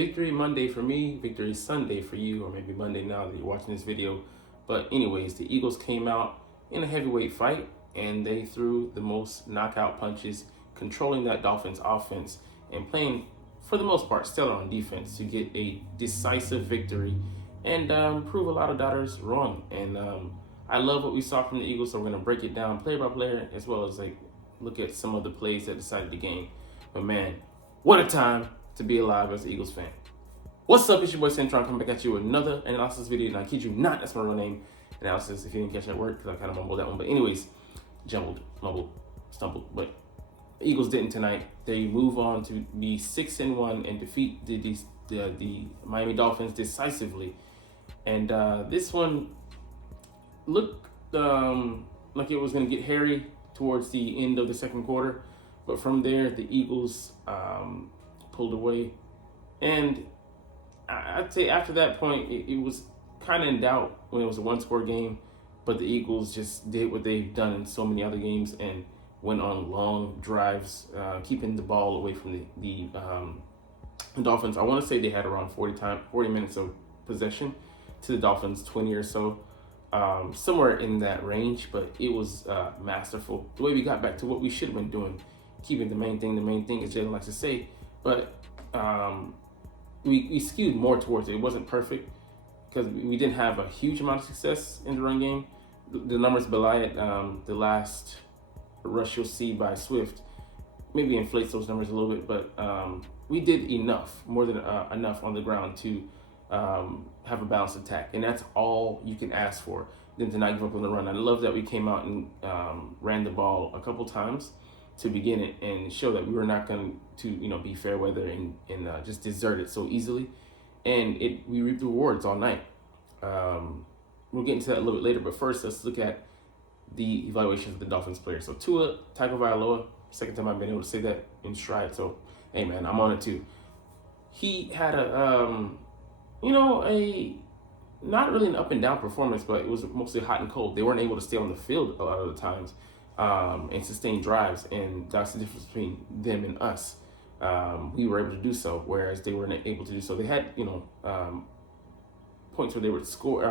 Victory Monday for me, victory Sunday for you, or maybe Monday now that you're watching this video. But anyways, the Eagles came out in a heavyweight fight and they threw the most knockout punches, controlling that Dolphins offense and playing, for the most part, stellar on defense to get a decisive victory and prove a lot of doubters wrong. And I love what we saw from the Eagles, so we're going to break it down player by player as well as look at some of the plays that decided the game. But man, what a time to be alive as an Eagles fan. What's up, it's your boy Centron coming back at you with another analysis video, and I kid you not, that's my real name, analysis, if you didn't catch that word, because I kind of mumbled that one. But anyways, mumbled, stumbled, but the Eagles didn't tonight. They move on to be 6-1 and defeat the Miami Dolphins decisively. And this one looked like it was going to get hairy towards the end of the second quarter, but from there the Eagles pulled away, and I'd say after that point it was kind of in doubt when it was a one-score game, but the Eagles just did what they've done in so many other games and went on long drives, keeping the ball away from the Dolphins. I want to say they had around 40 minutes of possession to the Dolphins, 20 or so, somewhere in that range, but it was masterful. The way we got back to what we should have been doing, keeping the main thing, as Jalen likes to say, but we skewed more towards it. It wasn't perfect because we didn't have a huge amount of success in the run game. The numbers belie it. The last rush you'll see by Swift maybe inflates those numbers a little bit, but we did enough, more than enough on the ground to have a balanced attack, and that's all you can ask for, than to not give up on the run. I love that we came out and ran the ball a couple times to begin it and show that we were not going to be fair weather and just desert it so easily, and we reaped the rewards all night. We'll get into that a little bit later, but first let's look at the evaluation of the Dolphins players. So Tua Tagovailoa, second time I've been able to say that in stride, so hey man, I'm on it too. He had a not really an up and down performance, but it was mostly hot and cold. They weren't able to stay on the field a lot of the times and sustain drives, and that's the difference between them and us. We were able to do so, whereas they weren't able to do so. They had points where they would score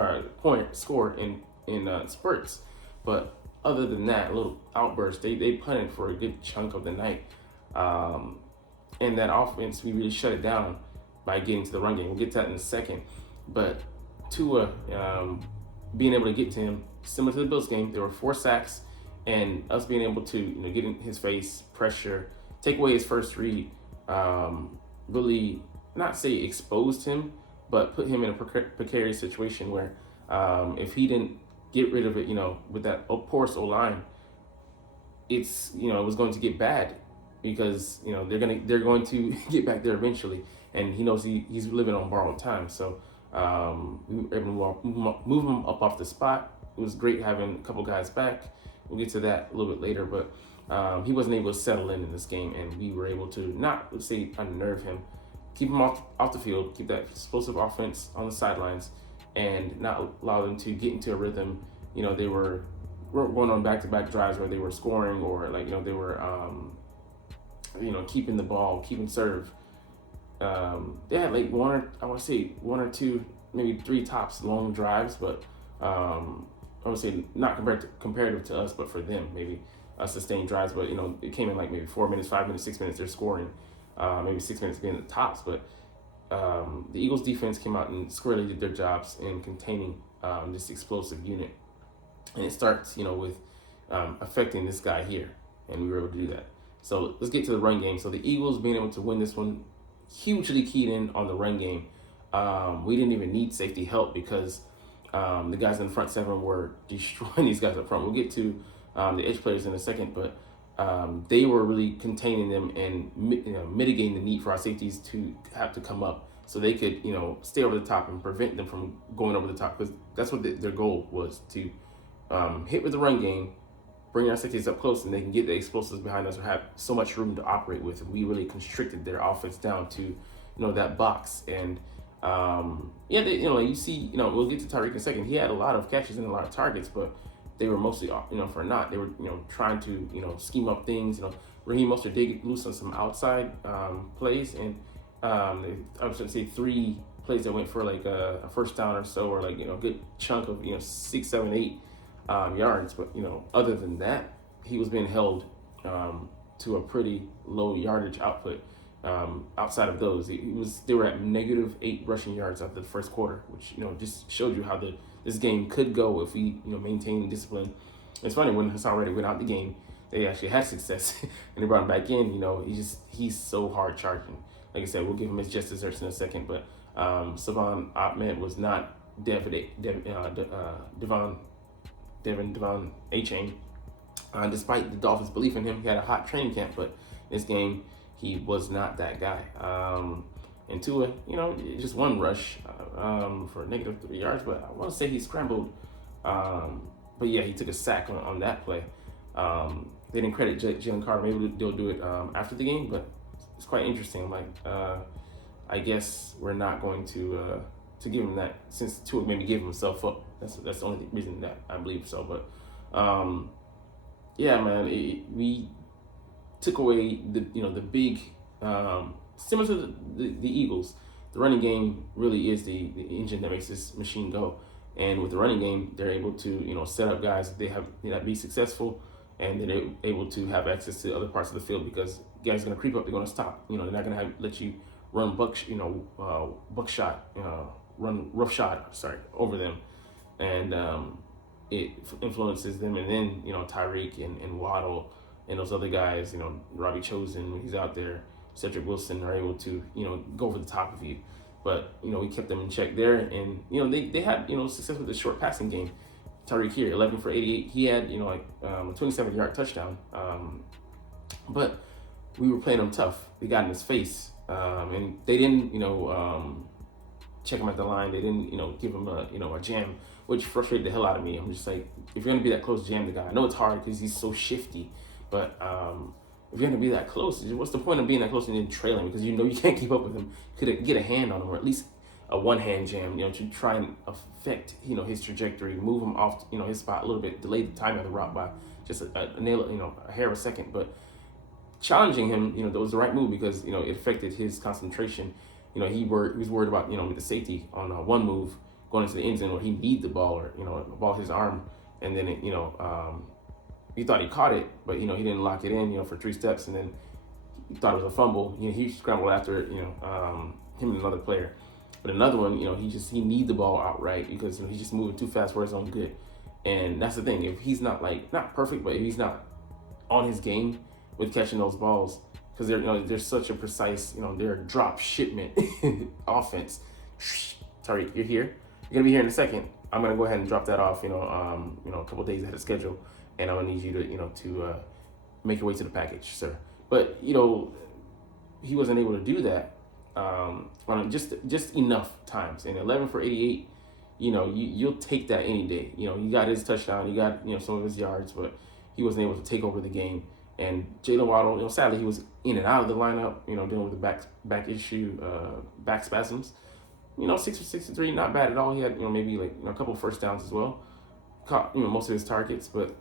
in spurts, but other than that, a little outburst, they punted for a good chunk of the night. And that offense, we really shut it down by getting to the run game. We'll get to that in a second. But Tua, being able to get to him, similar to the Bills game, there were 4 sacks, and us being able to get in his face, pressure, take away his first read, really not say exposed him, but put him in a precarious situation where if he didn't get rid of it, with that porous O-line, it was going to get bad, because they're going to get back there eventually, and he knows he's living on borrowed time. So we were able to move him up off the spot. It was great having a couple guys back. We'll get to that a little bit later, but he wasn't able to settle in this game, and we were able to not, let's say, unnerve him, keep him off the field, keep that explosive offense on the sidelines, and not allow them to get into a rhythm. They weren't going on back-to-back drives where they were scoring, or they were keeping the ball, keeping serve. They had one or two, maybe 3 tops long drives, but I would say not comparative to us, but for them, maybe sustained drives. But it came in maybe 4 minutes, 5 minutes, 6 minutes. They're scoring, maybe 6 minutes being the tops. But the Eagles defense came out and squarely did their jobs in containing this explosive unit, and it starts with affecting this guy here, and we were able to do that. So let's get to the run game. So the Eagles being able to win this one, hugely keyed in on the run game. We didn't even need safety help because the guys in the front 7 were destroying these guys up front. We'll get to the edge players in a second, but they were really containing them and mitigating the need for our safeties to have to come up so they could stay over the top and prevent them from going over the top, because that's what their goal was, to hit with the run game, bring our safeties up close, and they can get the explosives behind us or have so much room to operate with. We really constricted their offense down to that box. And you see, we'll get to Tyreek in a second. He had a lot of catches and a lot of targets, but they were mostly, for naught. They were, trying to, scheme up things. Raheem Mostert did get loose on some outside plays, and I was gonna say 3 plays that went for like a first down or so, or like a good chunk of 6, 7, 8 yards. But other than that, he was being held to a pretty low yardage output. Outside of those, they were at -8 rushing yards after the first quarter, which just showed you how this game could go if we maintain discipline. It's funny, when Hassan Reddick went out the game, they actually had success, and they brought him back in. He's so hard charging. Like I said, we'll give him his just desserts in a second, but Savon Ahmed was not Devon A-Chain. Despite the Dolphins' belief in him, he had a hot training camp, but this game, he was not that guy. And Tua, just one rush for -3 yards, but I want to say he scrambled. But yeah, he took a sack on that play. They didn't credit Jalen Carter. Maybe they'll do it after the game, but it's quite interesting. Like, I guess we're not going to give him that, since Tua maybe gave himself up. That's the only reason that I believe so. But yeah, man, we took away the big, similar to the Eagles. The running game really is the engine that makes this machine go. And with the running game, they're able to set up guys that be successful, and they're able to have access to other parts of the field, because guys are going to creep up, they're going to stop. They're not going to let you run run roughshod over them, and it influences them. And then Tyreek and Waddle and those other guys, Robbie Chosen when he's out there, Cedric Wilson, are able to go over the top of you. But we kept them in check there, and they had success with the short passing game. Tyreek here, 11 for 88. He had a 27-yard touchdown. But we were playing him tough. They got in his face, and they didn't check him at the line. They didn't give him a jam, which frustrated the hell out of me. I'm just like, if you're gonna be that close, jam the guy. I know it's hard because he's so shifty, but if you're gonna be that close, what's the point of being that close and then trailing? Because you can't keep up with him. Could get a hand on him, or at least a one-hand jam, to try and affect his trajectory, move him off his spot a little bit, delay the time of the route by just a nail, a hair of a second. But challenging him, that was the right move, because it affected his concentration. He was worried about with the safety on one move going into the end zone where he need the ball, or the ball his arm, and then it he thought he caught it, but he didn't lock it in for 3 steps, and then he thought it was a fumble. He scrambled after it, him and another player. But another one, he need the ball outright, because he's just moving too fast for his own good. And that's the thing. If he's not not perfect, but if he's not on his game with catching those balls, because they're such a precise, they're a drop shipment offense. Tariq, you're here. You're gonna be here in a second. I'm gonna go ahead and drop that off. A couple days ahead of schedule, and I'm gonna need you to make your way to the package, sir. But he wasn't able to do that. On just enough times. And 11 for 88, you'll take that any day. He got his touchdown, he got some of his yards, but he wasn't able to take over the game. And Jalen Waddle, sadly, he was in and out of the lineup, dealing with the back issue, back spasms. 6 for 63, not bad at all. He had maybe a couple of first downs as well. Caught most of his targets, but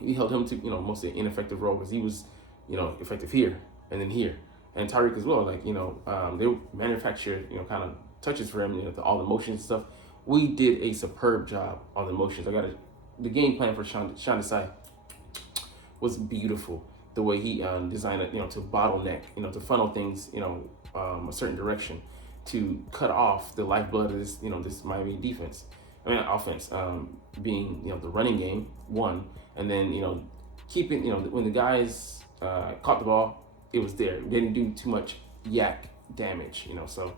he held him to mostly an ineffective role, because he was effective here and then here. And Tyreek as well, they manufactured, kind of touches for him, all the motions and stuff. We did a superb job on the motions. The game plan for Sean Desai was beautiful. The way he designed it, to bottleneck, to funnel things, a certain direction, to cut off the lifeblood of this, this Miami offense, being, the running game, one, and then, keeping, when the guys caught the ball, it was there. We didn't do too much yak damage, So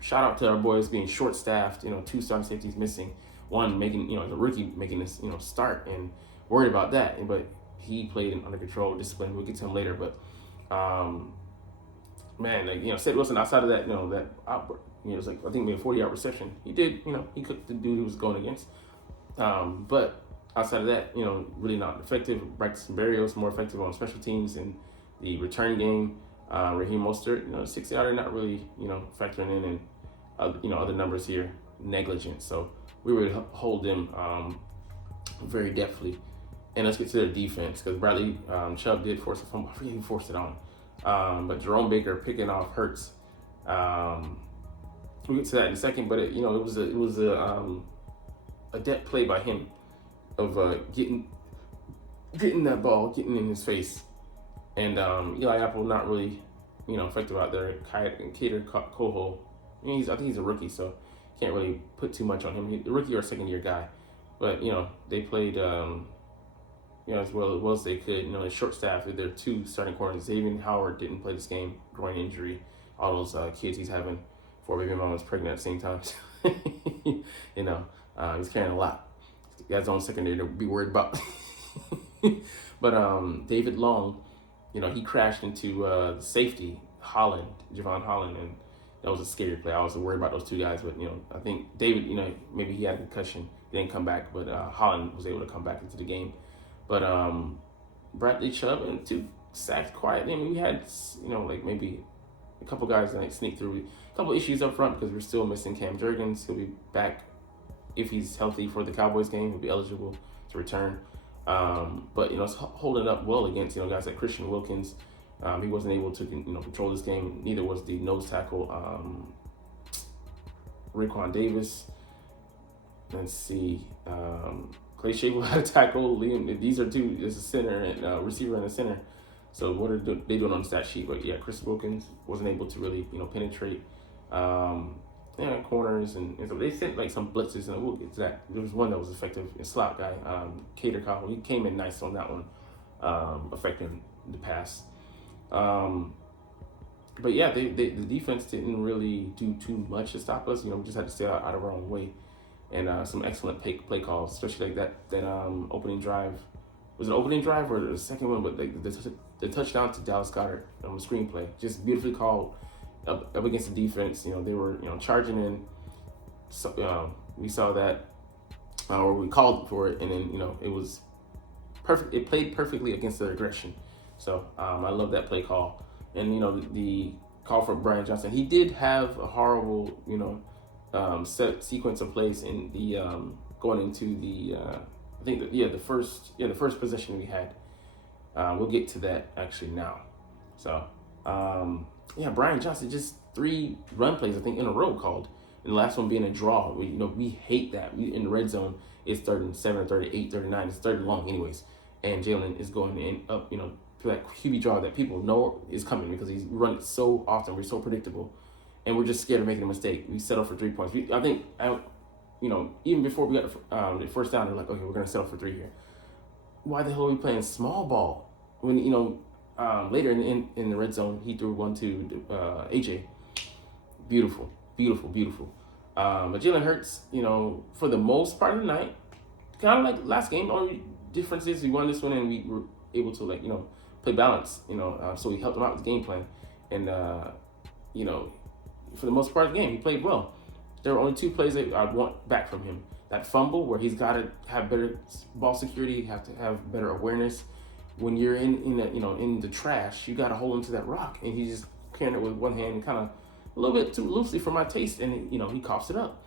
shout out to our boys being short-staffed, 2 starting safeties missing, one making, the rookie making this, start, and worried about that. But he played under control, discipline. We'll get to him later. But man, Sid Wilson, outside of that, that outbreak, it was I think maybe a 40-yard reception. He did, he cooked the dude he was going against. But outside of that, really not effective. Braxton Berrios more effective on special teams, and the return game, Raheem Mostert, 6-yarder, not really, factoring in, and other numbers here, negligent. So we would hold them very deftly. And let's get to their defense, because Bradley Chubb did force a fumble. I forget who forced it on. But Jerome Baker picking off Hurts. We'll get to that in a second, but it was a depth play by him of getting that ball, getting in his face, and Eli Apple not really effective out there. Cater Coho, I think he's a rookie, so can't really put too much on him. He's a rookie or second year guy, but they played as well as they could. They're short staffed with their two starting corners. Xavier Howard didn't play this game, groin injury. All those kids he's having. 4 baby mamas pregnant at the same time. He's carrying a lot. He's got his own secondary to be worried about. But David Long, he crashed into the safety, Javon Holland, and that was a scary play. I was worried about those two guys, but I think David, maybe he had a concussion, he didn't come back, but Holland was able to come back into the game. But Bradley Chubb and 2 sacks quietly. I mean, we had maybe a couple guys that sneak through. A couple issues up front because we're still missing Cam Jurgens. He'll be back if he's healthy for the Cowboys game. He'll be eligible to return. But it's holding up well against guys like Christian Wilkins. He wasn't able to control this game. Neither was the nose tackle Raekwon Davis. Let's see. Clay Shavel had a tackle. These are two. There's a center and receiver and a center. So what are they doing on the stat sheet? But yeah, Chris Wilkins wasn't able to really penetrate corners and so they sent some blitzes, and we'll get to that. There was one that was effective. A slot guy, Cater Cowell. He came in nice on that one, affecting the pass. But yeah, the defense didn't really do too much to stop us. We just had to stay out of our own way, and some excellent play calls, especially like that opening drive. Was it an opening drive or the second one? But the touchdown to Dallas Goedert on the screenplay, just beautifully called up against the defense. They were charging in. So we saw that, or we called for it, and then it was perfect. It played perfectly against their aggression. So I love that play call, and the call for Brian Johnson. He did have a horrible set sequence of plays in the going into the I think the first possession we had. We'll get to that actually now. So Brian Johnson, just 3 run plays I think in a row called, and the last one being a draw. We hate that. We in the red zone, it's 3rd and 7, 38, 39. It's 3rd and long anyways, and Jalen is going in up for that QB draw that people know is coming because he's run it so often. We're so predictable, and we're just scared of making a mistake. We settle for 3 points. I think even before we got the first down, they're like, okay, we're gonna settle for 3 here. Why the hell are we playing small ball when later in the red zone he threw one to AJ. Beautiful. But Jalen Hurts, for the most part of the night, kind of like last game. The only difference is we won this one and we were able to play balance. So we helped him out with the game plan, and for the most part of the game he played well. There were only 2 plays that I want back from him. That fumble where he's got to have better ball security, have to have better awareness. When you're in the trash, you got to hold onto that rock, and he's just carrying it with one hand and kind of a little bit too loosely for my taste, and he coughs it up.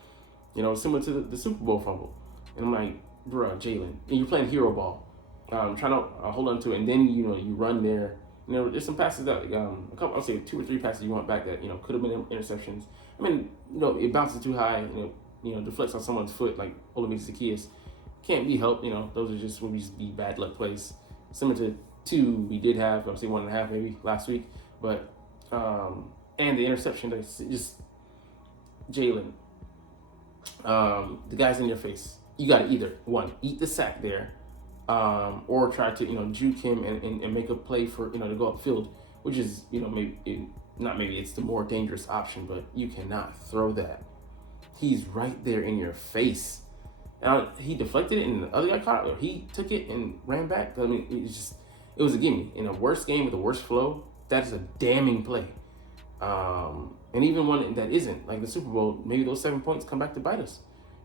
Similar to the Super Bowl fumble. And I'm like, bruh, Jalen, and you're playing hero ball, trying to hold on to it, and then you run there. There's some passes that a couple, I'll say 2 or 3 passes you want back that could have been interceptions. I mean, it bounces too high, deflects on someone's foot like Olamide Zaccheaus. Can't be helped. Those are just would just be bad luck plays. Similar to 2 we did have, I'll say 1.5 maybe last week, but and the interception that's just Jalen. The guy's in your face. You got to either eat the sack there, or try to juke him and make a play for to go upfield, which is maybe it's the more dangerous option, but you cannot throw that. He's right there in your face. Now he deflected it, and the other guy caught it, or he took it and ran back. I mean, it was a gimme. In a worse game with a worse flow, that is a damning play. And even one that isn't, like the Super Bowl, maybe those 7 points come back to bite us,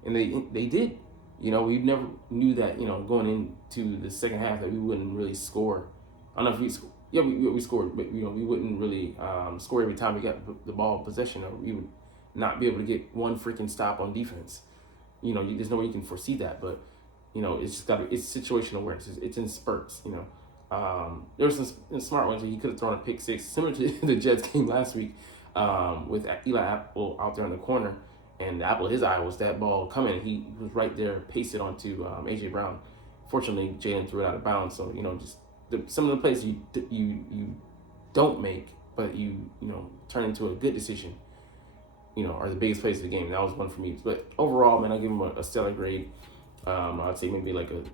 and they did. We never knew that going into the second half that we wouldn't really score. I don't know if we scored, but we wouldn't really score every time we got the ball possession, or we would not be able to get one freaking stop on defense. There's no way you can foresee that, but it's just it's situational awareness. It's in spurts. There were some smart ones where he could have thrown a pick six, similar to the Jets game last week, with Eli Apple out there in the corner, and the apple of his eye was that ball coming. He was right there, pasted onto AJ Brown. Fortunately, Jalen threw it out of bounds. So just some of the plays you don't make, but you turn into a good decision. Are the biggest plays of the game. That was one for me. But overall, man, I give him a stellar grade. I'd say maybe like an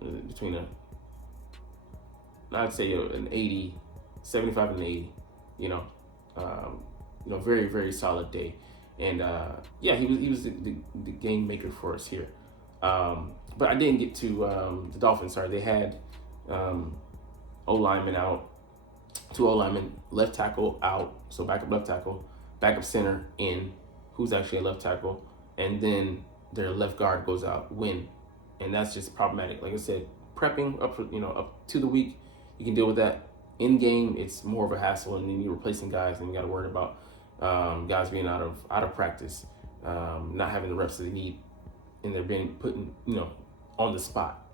80, 75 and 80, very, very solid day. And he was the game maker for us here. But I didn't get to the Dolphins. Sorry, they had O linemen out, 2 O linemen, left tackle out, so backup left tackle, backup center in, who's actually a left tackle, and then their left guard goes out, Win, and that's just problematic. Like I said, prepping up to the week, you can deal with that. In game, it's more of a hassle, and then you're replacing guys, and you got to worry about guys being out of practice, not having the reps that they need, and they're being put on the spot.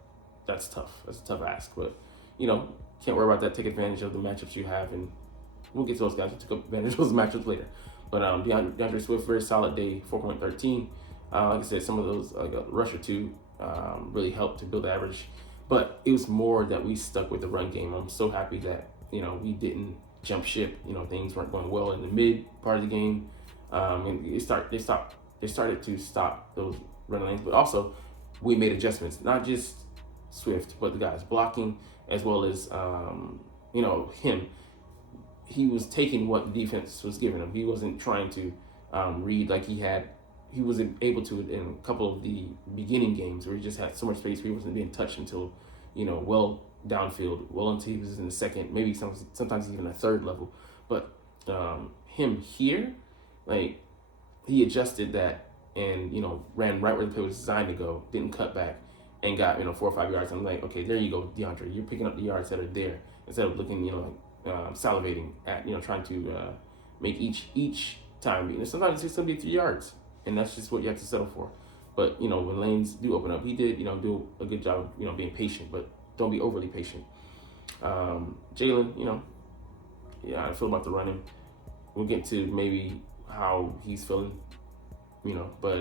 That's tough. That's a tough ask, but can't worry about that. Take advantage of the matchups you have, and we'll get to those guys who took advantage of those matchups later. But DeAndre Swift, very solid day, 4.13. Like I said, some of those rush or two really helped to build the average. But it was more that we stuck with the run game. I'm so happy that we didn't jump ship. Things weren't going well in the mid part of the game, and they started to stop those run lanes. But also, we made adjustments, not just Swift, but the guys blocking as well as him. He was taking what the defense was giving him. He wasn't trying to read like he was able to in a couple of the beginning games where he just had so much space where he wasn't being touched until, well downfield, well until he was in the second, maybe sometimes even a third level. But him here, like, he adjusted that and, ran right where the play was designed to go, didn't cut back, and got, 4 or 5 yards. I'm like, okay, there you go, DeAndre. You're picking up the yards that are there instead of looking, salivating at, trying to make each time. Sometimes it's going to be 3 yards, and that's just what you have to settle for. But, when lanes do open up, he did, do a good job, being patient, but don't be overly patient. Jalen, I feel about the running. We'll get to maybe how he's feeling, but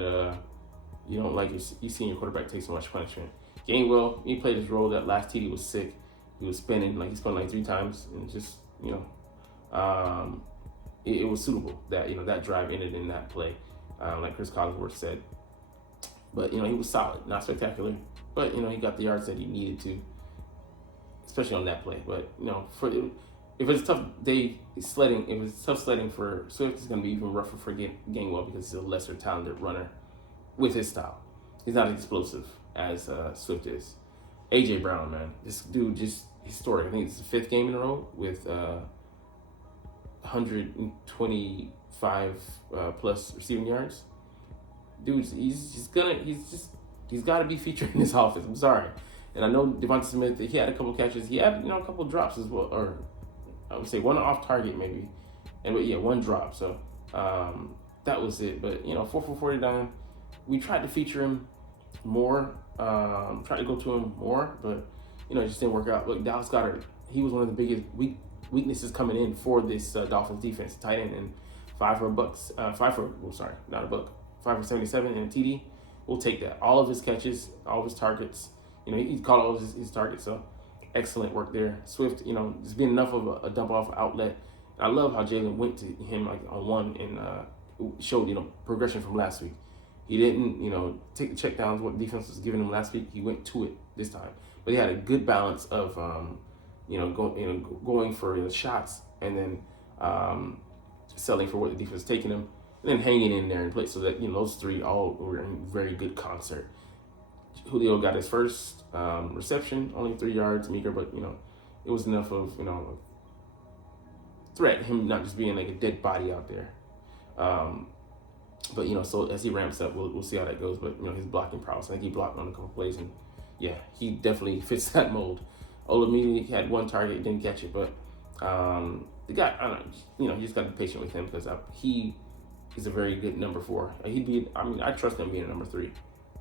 you don't like you seeing your quarterback take so much punishment. Gainwell, he played his role. That last TD was sick. He was spinning, he spun 3 times, and just, it was suitable that, that drive ended in that play, like Chris Collinsworth said. But, he was solid, not spectacular, but, he got the yards that he needed to, especially on that play. But, if it's a tough day sledding, if it's tough sledding for Swift, it's going to be even rougher for Gainwell because he's a lesser talented runner with his style. He's not as explosive as Swift is. AJ Brown, man, this dude just historic. I think it's the 5th game in a row with 125 plus receiving yards. Dude, he's got to be featured in this offense. I'm sorry, and I know Devonta Smith. He had a couple catches. He had a couple drops as well, or I would say one off target maybe, but one drop. So that was it. But 4 for 49. We tried to feature him more. Tried to go to him more, but it just didn't work out. Look, Dallas Goedert, he was one of the biggest weaknesses coming in for this Dolphins defense. Tight end, and 5 for 77 and a TD. We'll take that. All of his catches, all of his targets. He caught all of his targets. So excellent work there. Swift, there's been enough of a dump off outlet. I love how Jalen went to him on one and showed progression from last week. He didn't, take the check downs, what defense was giving him last week. He went to it this time. But he had a good balance of, going for the shots and then selling for what the defense was taking him, and then hanging in there and play so that, those 3 all were in very good concert. Julio got his first reception, only 3 yards, meager, but, it was enough of, threat, him not just being like a dead body out there. But, so as he ramps up, we'll see how that goes. But, his blocking prowess, I think he blocked on a couple plays, and yeah, he definitely fits that mold. Olamide had 1 target, didn't catch it, but the guy, I don't know, you just got to be patient with him because he is a very good number 4. I trust him being a number 3.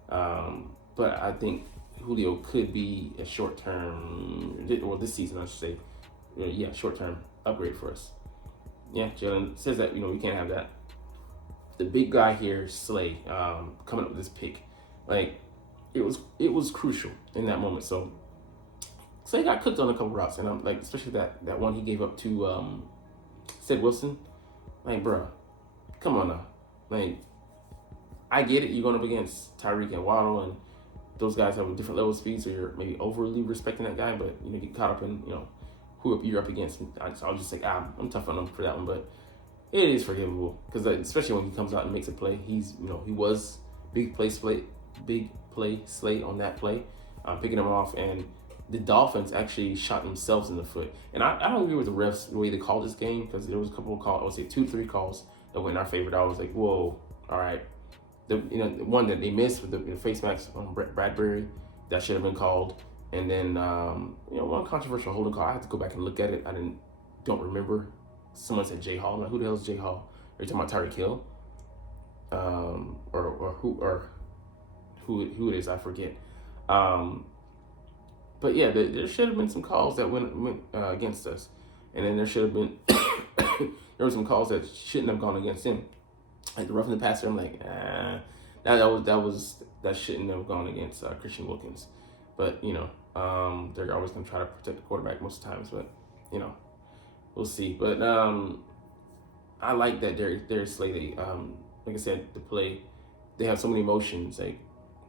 But I think Julio could be a short-term, well, this season I should say, short-term upgrade for us. Yeah, Jalen says that we can't have that. The big guy here, Slay, coming up with this pick, like it was crucial in that moment. So Slay got cooked on a couple routes, and I'm like, especially that one he gave up to Sid Wilson. Like, bro, come on now. Like, I get it. You're going up against Tyreek and Waddle, and those guys have a different level of speed, so you're maybe overly respecting that guy. But you get caught up in who you're up against. I'll just say I'm tough on him for that one, but it is forgivable because especially when he comes out and makes a play. He was big play slate on that play, picking him off, and the Dolphins actually shot themselves in the foot. And I don't agree with the refs the way they called this game, because there was a couple of calls, I would say 2-3 calls that went in our favor. I was like, whoa, all right. The one that they missed with the face mask on Bradbury, that should have been called. And then one controversial holding call. I have to go back and look at it. Don't remember. Someone said Jay Hall. I'm like, who the hell is Jay Hall? Are you talking about Tyreek Hill? Or who it is? I forget. But yeah, there should have been some calls that went against us, and then there should have been there were some calls that shouldn't have gone against him, like the roughing the passer. I'm like, that shouldn't have gone against Christian Wilkins. But they're always gonna try to protect the quarterback most times. But we'll see. But I like that Darius Slay. Like I said, the play, they have so many emotions like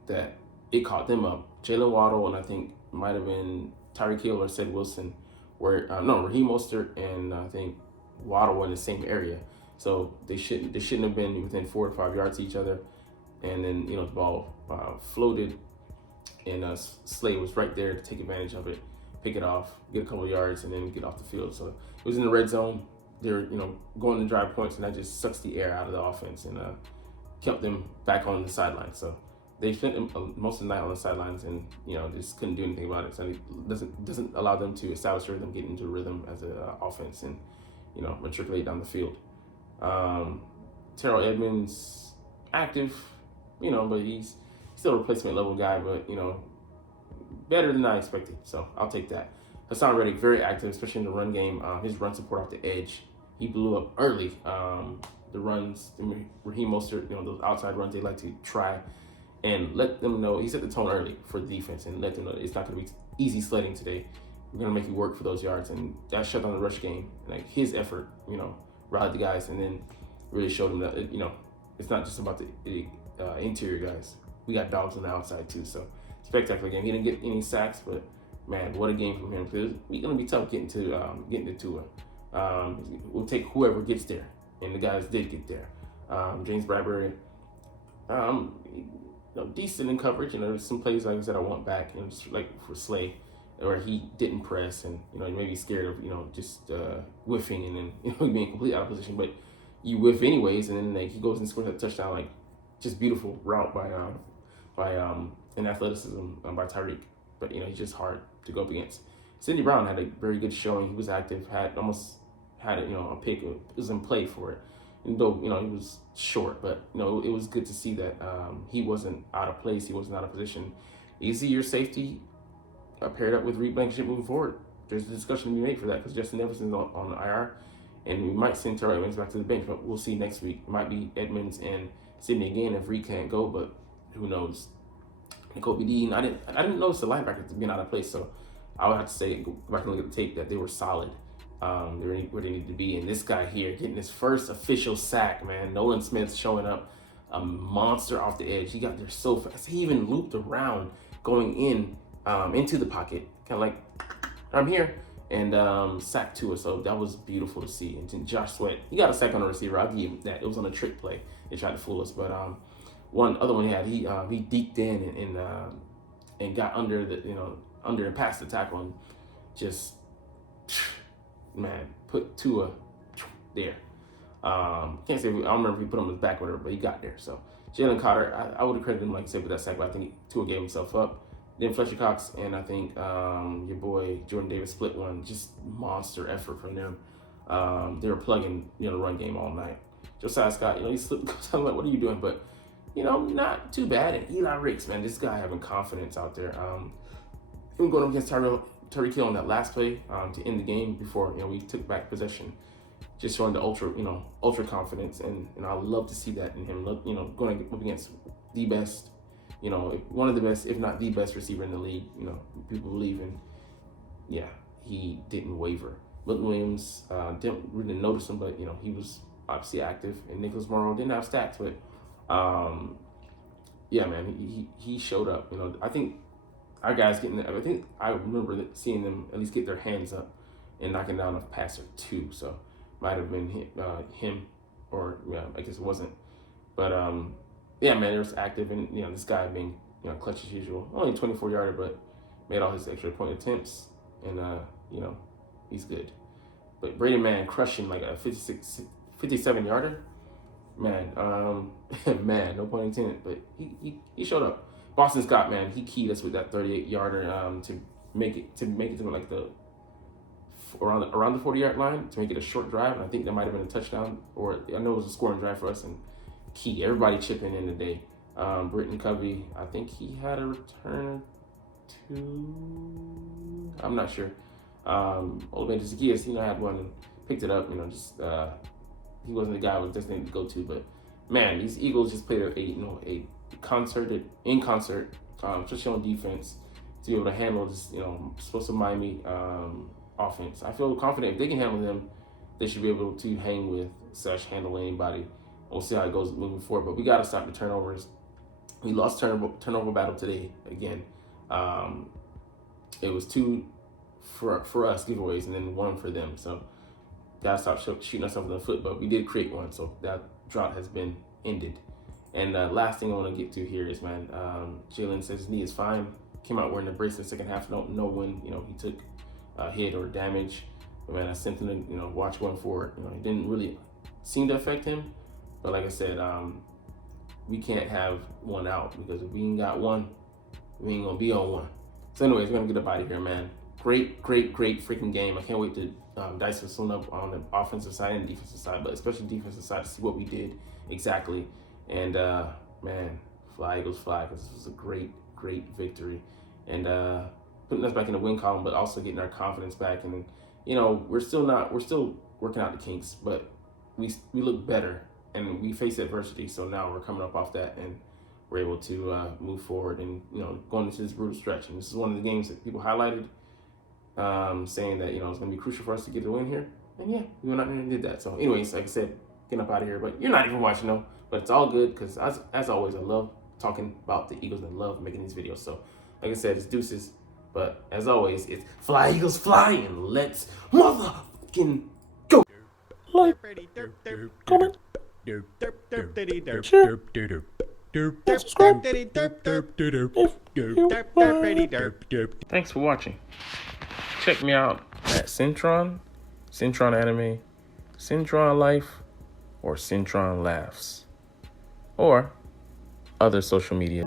that. It caught them up. Jalen Waddle and I think might have been Tyreek Hill or Sid Wilson, Raheem Mostert and I think Waddle were in the same area, so they shouldn't have been within 4 to 5 yards of each other. And then the ball floated, and Slay was right there to take advantage of it, pick it off, get a couple of yards, and then get off the field. So it was in the red zone. They're going to drive points, and that just sucks the air out of the offense and kept them back on the sidelines. So they spent most of the night on the sidelines, and just couldn't do anything about it. So it doesn't allow them to establish a rhythm, get into a rhythm as an offense, and matriculate down the field. Terrell Edmonds active, but he's still a replacement level guy, but better than I expected. So I'll take that. Hassan Reddick, very active, especially in the run game. His run support off the edge, he blew up early. The runs, Raheem Mostert, those outside runs, they like to try and let them know. He set the tone early for the defense and let them know it's not going to be easy sledding today. We're going to make you work for those yards. And that shut down the rush game. Like his effort, rallied the guys, and then really showed them that, it's not just about the interior guys. We got dogs on the outside too. So spectacular game. He didn't get any sacks, but man, what a game from him. Because we're going to be tough getting to Tua. We'll take whoever gets there. And the guys did get there. James Bradbury, decent in coverage. There's some plays, like I said, I want back. Just like for Slay, where he didn't press, and he may be scared of just whiffing, and then being completely out of position. But you whiff anyways, and then he goes and scores that touchdown. Like just beautiful route by an athleticism by Tyreek. But he's just hard to go up against. Cindy Brown had a very good showing. He was active. Almost had a pick. It was in play for it. And though, he was short, but, it was good to see that he wasn't out of place. He wasn't out of position. Easier safety paired up with Reed Blankenship moving forward. There's a discussion to be made for that because Justin Jefferson's on the IR, and we might send Terrell Edmonds back to the bench, but we'll see next week. It might be Edmonds and Sidney again if Reed can't go, but who knows. Kobe Dean, I didn't notice the linebackers being out of place, so I would have to say, go back and look at the tape, that they were solid. They were where they needed to be. And this guy here getting his first official sack, man. Nolan Smith showing up, a monster off the edge. He got there so fast. He even looped around going into the pocket, kind of like, I'm here, and sacked Tua. So that was beautiful to see. And then Josh Sweat, he got a sack on the receiver. I'll give him that. It was on a trick play. They tried to fool us, but one other one he had, he deked in and got under and passed the tackle, and just, man, put Tua there. Can't say, I don't remember if he put him on his back or whatever, but he got there. So Jalen Carter, I would have credited him, like I said, with that sack, but I think Tua gave himself up. Then Fletcher Cox and I think your boy Jordan Davis split one. Just monster effort from them. They were plugging the run game all night. Josiah Scott, he slipped. I'm like, what are you doing? But not too bad. And Eli Ricks, man, this guy having confidence out there. Even going up against Tyreek Hill on that last play to end the game before we took back possession, just showing the ultra confidence, and I love to see that in him. Going up against the best, one of the best, if not the best receiver in the league. People believe in. Yeah, he didn't waver. Wilton Williams didn't really notice him, but he was obviously active, and Nicholas Morrow didn't have stats, but yeah, man, he showed up. I think our guys I remember seeing them at least get their hands up and knocking down a pass or two. So might have been him, or I guess it wasn't. But yeah, man, it was active, and this guy being clutch as usual. Only 24-yarder, but made all his extra point attempts, and he's good. But Brady, man, crushing like a 57-yarder. Man, man, no pun intended, but he showed up. Boston Scott, man, he keyed us with that 38-yarder to make it to like the around the 40-yard line to make it a short drive, and I think that might have been a touchdown, or I know it was a scoring drive for us. And key, everybody chipping in today. Britton Covey, I think he had a return to, I'm not sure. Old man Zacchaeus, had one and picked it up. He wasn't the guy I was designated to go to, but man, these Eagles just played a concerted, especially on defense, to be able to handle this, explosive Miami offense. I feel confident if they can handle them, they should be able to hang with / handle anybody. We'll see how it goes moving forward, but we got to stop the turnovers. We lost turnover battle today again. It was 2 for us giveaways and then 1 for them. So gotta stop shooting ourselves in the foot, but we did create one, so that drought has been ended. And last thing I want to get to here is, man, Jalen says his knee is fine. Came out wearing the brace in the second half. Don't know when he took a hit or damage. But man, I sent him to watch going forward. It didn't really seem to affect him, but like I said, we can't have one out, because if we ain't got one, we ain't gonna be on one. So anyways, we're gonna get up out of here, man. Great freaking game. I can't wait to dice this one up on the offensive side and defensive side, but especially defensive side, to see what we did exactly. And man, fly Eagles fly, because this was a great victory, and putting us back in the win column, but also getting our confidence back. And we're still working out the kinks, but we look better, and we face adversity. So now we're coming up off that, and we're able to move forward, and going into this brutal stretch. And this is one of the games that people highlighted, saying that it's going to be crucial for us to get the win here. And yeah, we went out there and did that. So anyways, like I said, getting up out of here. But you're not even watching though. But it's all good, because as always, I love talking about the Eagles and love making these videos. So like I said, it's deuces. But as always, it's fly Eagles fly, and let's motherfucking go. Like, comment, share, subscribe Thanks for watching. Check me out at Centron Anime, Centron Life, or Centron Laughs, or other social media.